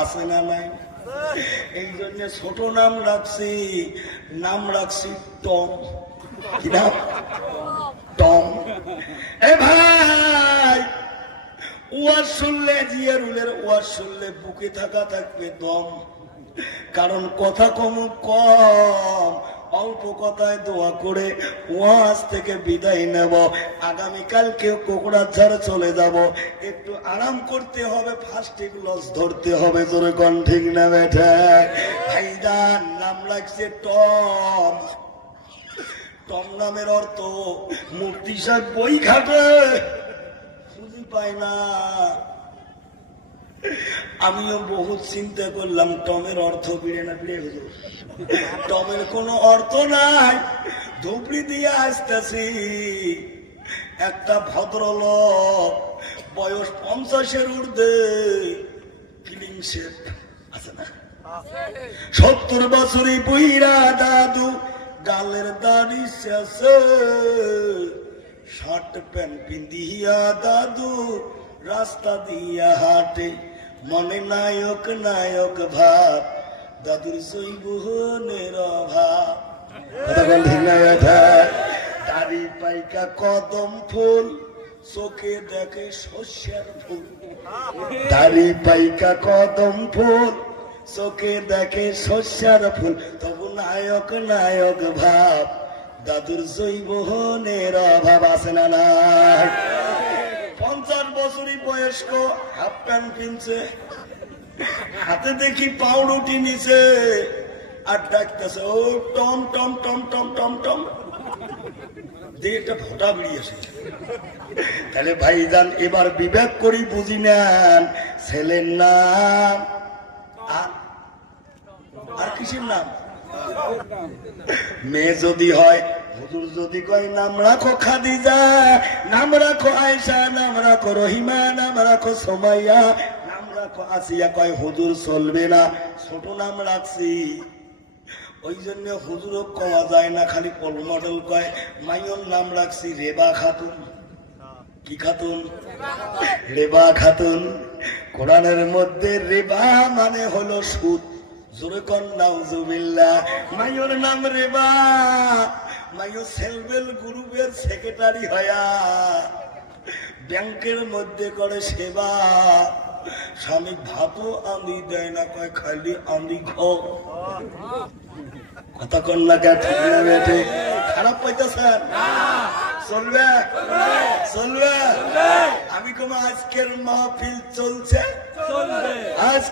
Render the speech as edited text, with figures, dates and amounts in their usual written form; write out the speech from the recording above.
আছে না নাই? এই জন্য ছোট নাম রাখছি টম। কি নাম? টম। এ ভাই, ওয়াজ শুনলে, জিয়ারুলের ওয়াজ শুনলে বুকে থাকা থাকবে দম। কারণ কথা কম, অল্প কথায় দোয়া করে ওয়াজ থেকে বিদায় নেব। আগামীকালকে কোকড়াঝাড় চলে যাব, একটু আরাম করতে হবে, ফার্স্ট লস ধরতে হবে। জোরে কোন ঠিক না বেঠা? ভাইজান নাম রাখছে টম। টম নামের অর্থ মুফতি সাহেব বই ঘাটে খুঁজে পায় না। আমিও বহুত চিন্তা করলাম টমের অর্থ বিড়ে না বিড়ে হলো। টমের কোনো অর্থ নাই। ধুবড়ি দিয়ে আসতেছি, একটা ভদ্রলোক বয়স 50-এর ঊর্ধ্বে, ফিলিং শেপ আছে না, 70 বছরই বুইরা দাদু, গালের দাড়ি শেষে, শার্ট প্যান্ট পিন্দিয়া দাদু রাস্তা দিয়া হাঁটে, মনে নায়ক নায়ক ভাব, দাদুর জৈবনের অভাব। দাড়ি পাইকা কদম ফুল, চোখে দেখে শস্যের ফুল। দাড়ি পাইকা কদম ফুল, চোখে দেখে শস্যের ফুল, তবু নায়ক নায়ক ভাব, দাদুর জৈবনের অভাব। আছে না নাই? 50 বছরই বয়স্ক, হাফ প্যান্ট কিনছে, হাতে দেখি পাউরুটি নিচে, আর ডাকতেছে ও Tom Tom Tom Tom Tom Tom, দিয়ে একটা ভোটা বেরিয়েছে। তাহলে ভাইজান এবার বিবেক করি বুঝি নেন, ছেলের নাম আর কিসের নাম? মেয়ে যদি হয়, হুজুর যদি কয় নাম রাখো খাদিজা, নাম রাখো আয়েশা, নাম রাখো রহিমা, নাম রাখো সোমাইয়া, নাম রাখো আসিয়া, কয় হুজুর চলবে না, ছোট নাম রাখছি। ওই জন্য হুজুরও কওয়া যায় না, খালি পল মডেল কয়। মাইয়র নাম রাখছি রেবা খাতুন। কি খাতুন? রেবা খাতুন। কোরআনের মধ্যে রেবা মানে হলো সুদ। জোরে কর নাউজুবিল্লাহ। মাইয়র নাম রেবা, মাইয়র সেলবেল গ্রুপের সেক্রেটারি হয়া ব্যাংকের মধ্যে করে সেবা। স্বামী ভাতও আন্দি দেয় না, কয় খালি আন্দি খাও। কথা কন না কে? ঠিক না বেটে? খারাপ পাইতেছেন? চলবে চলবে। আমি কোন আজকের মাহফিল চলছে, আজ